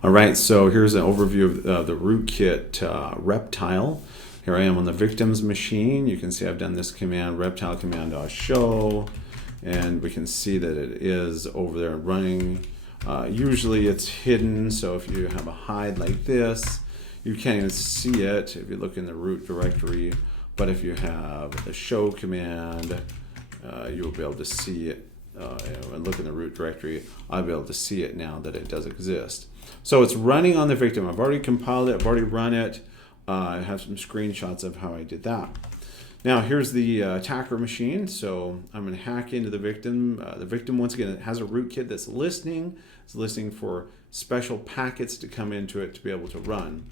All right, so here's an overview of the rootkit reptile. Here I am on the victim's machine. You can see I've done this command, reptile command show, and we can see that it is over there running. Usually it's hidden, so if you have a hide like this, you can't even see it if you look in the root directory. But if you have the show command, you will be able to see it. And look in the root directory, I'll be able to see it now that it does exist. So it's running on the victim. I've already compiled it, I've already run it. I have some screenshots of how I did that. Now here's the attacker machine. So I'm going to hack into the victim. The victim, once again, it has a rootkit that's listening. It's listening for special packets to come into it to be able to run.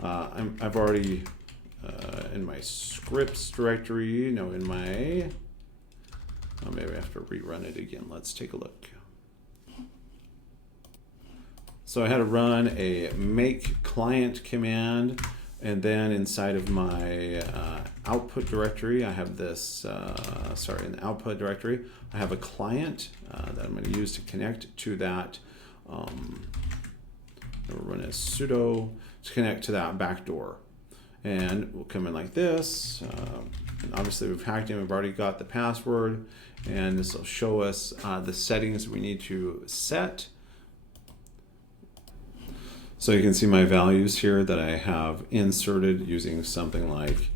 I've already, in my scripts directory, no, in my, oh, maybe I have to rerun it again. Let's take a look. So I had to run a make client command, and then inside of my output directory, I have this, in the output directory, I have a client that I'm going to use to connect to that. We'll run a sudo to connect to that backdoor. And we'll come in like this. And obviously we've hacked in, we've already got the password, and this will show us the settings we need to set. So you can see my values here that I have inserted using something like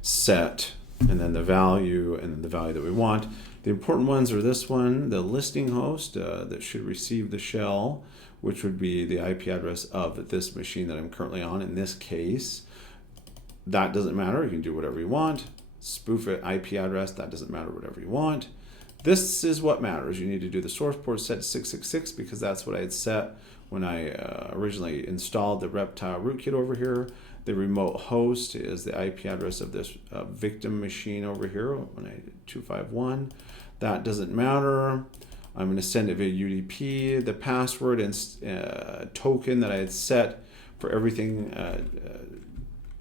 set, and then the value, and then the value that we want. The important ones are this one, the listing host that should receive the shell, which would be the IP address of this machine that I'm currently on in this case. That doesn't matter, you can do whatever you want. Spoof it IP address, that doesn't matter, whatever you want. This is what matters. You need to do the source port set to 666 because that's what I had set when I originally installed the reptile rootkit over here. The remote host is the IP address of this victim machine over here, 251. That doesn't matter. I'm going to send it via UDP. The password and token that I had set for everything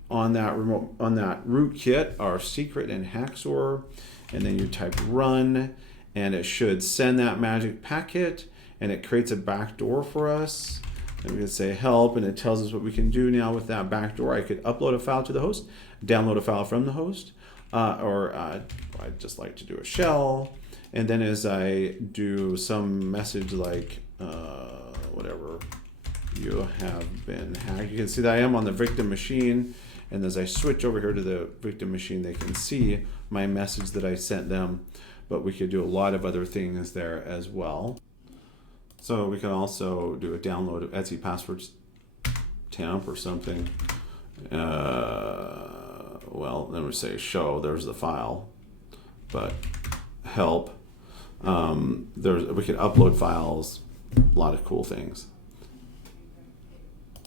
on that rootkit are secret and Haxor, and then you type run, and it should send that magic packet, and it creates a backdoor for us. And we can say help, and it tells us what we can do now with that backdoor. I could upload a file to the host, download a file from the host, or I'd just like to do a shell. And then as I do some message like whatever, you have been hacked. You can see that I am on the victim machine. And as I switch over here to the victim machine, they can see my message that I sent them. But we could do a lot of other things there as well. So we can also do a download of Etsy passwords temp or something. Well, then we say show, there's the file. But help, we could upload files, a lot of cool things.